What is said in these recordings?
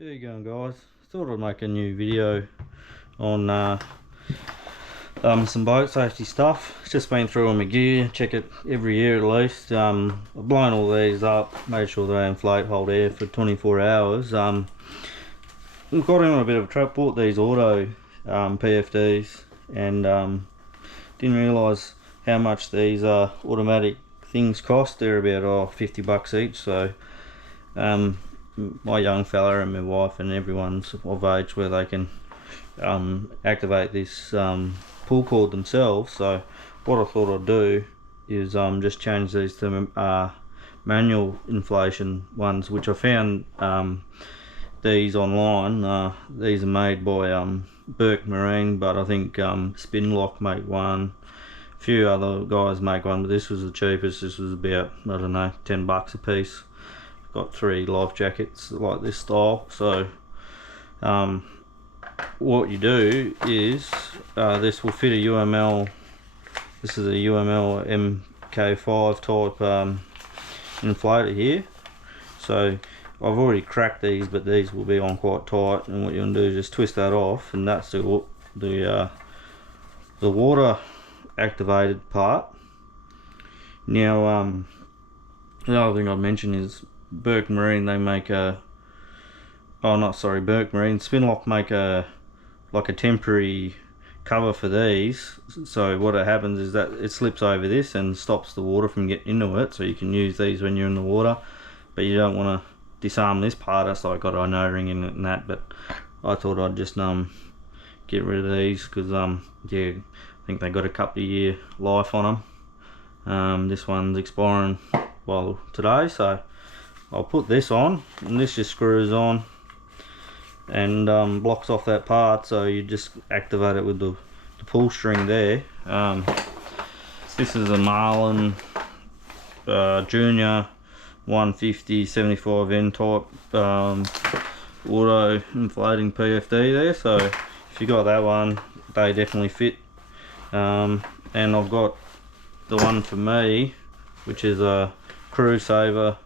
How you going, guys? Thought I'd make a new video on some boat safety stuff. Just been through all my gear, check it every year at least. I've blown all these up, made sure they inflate, hold air for 24 hours. We've got in on a bit of a trap, bought these auto PFDs and didn't realise how much these automatic things cost. They're about 50 bucks each, so my young fella and my wife and everyone's of age where they can activate this pull cord themselves. So what I thought I'd do is just change these to manual inflation ones, which I found these online. These are made by Burke Marine, but I think Spinlock make one, a few other guys make one, but this was the cheapest. This was about, I don't know, 10 bucks a piece. Got 3 life jackets like this style. So what you do is this will fit a UML. This is a UML MK5 type inflator here. So I've already cracked these, but these will be on quite tight, and what you want to do is just twist that off, and that's the water activated part. Now the other thing I'd mention is Burke Marine, they make Burke Marine, Spinlock make like a temporary cover for these. So what happens is that it slips over this and stops the water from getting into it, so you can use these when you're in the water, but you don't want to disarm this part. That's like got an O-ring in it and that, but I thought I'd just get rid of these because yeah, I think they got a couple of year life on them. This one's expiring today, so I'll put this on, and this just screws on and blocks off that part, so you just activate it with the pull string there. This is a Marlin Junior 150 75N type auto inflating PFD there, so if you got that one, they definitely fit. And I've got the one for me, which is a Crew Saver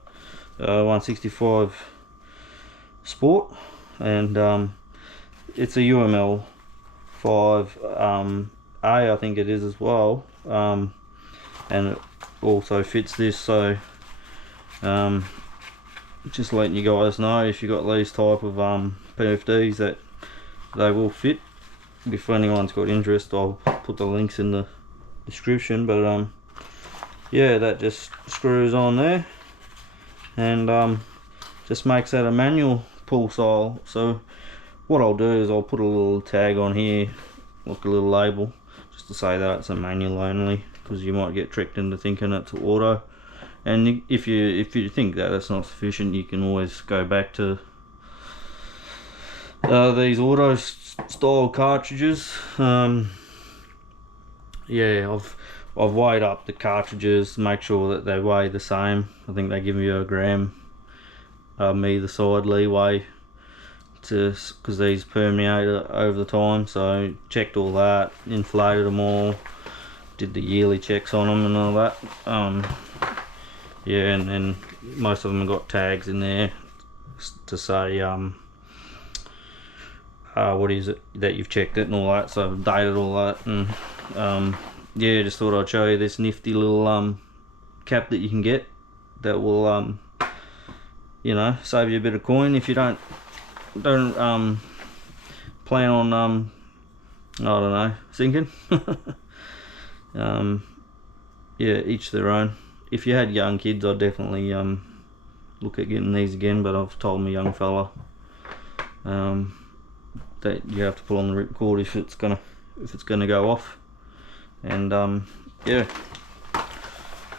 165 Sport, and it's a UML 5A, I think it is as well, and it also fits this. So just letting you guys know, if you got these type of PFDs, that they will fit. If anyone's got interest, I'll put the links in the description, but yeah, that just screws on there and just makes that a manual pull style. So what I'll do is I'll put a little tag on here, like a little label, just to say that it's a manual only, because you might get tricked into thinking it's auto. And if you think that it's not sufficient, you can always go back to these auto style cartridges. Yeah, I've weighed up the cartridges to make sure that they weigh the same. I think they give you a gram either side leeway, because these permeate over the time. So checked all that, inflated them all, did the yearly checks on them and all that. Yeah, and then most of them have got tags in there to say what is it that you've checked it and all that, so I've dated all that. And yeah, just thought I'd show you this nifty little cap that you can get that will you know, save you a bit of coin if you don't plan on I don't know, sinking. Yeah, each their own. If you had young kids, I'd definitely look at getting these again, but I've told my young fella that you have to pull on the ripcord if it's gonna go off. And yeah,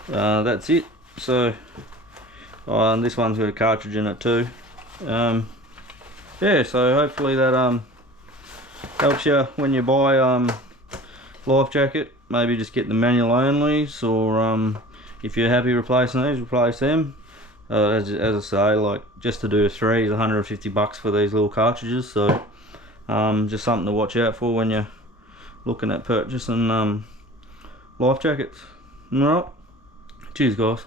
that's it. So this one's got a cartridge in it too. Yeah, so hopefully that helps you when you buy life jacket. Maybe just get the manual onlys, or if you're happy replacing these, replace them. As I say, like, just to do a 3 is 150 bucks for these little cartridges, so just something to watch out for when you're looking at purchasing life jackets. Alright, cheers guys.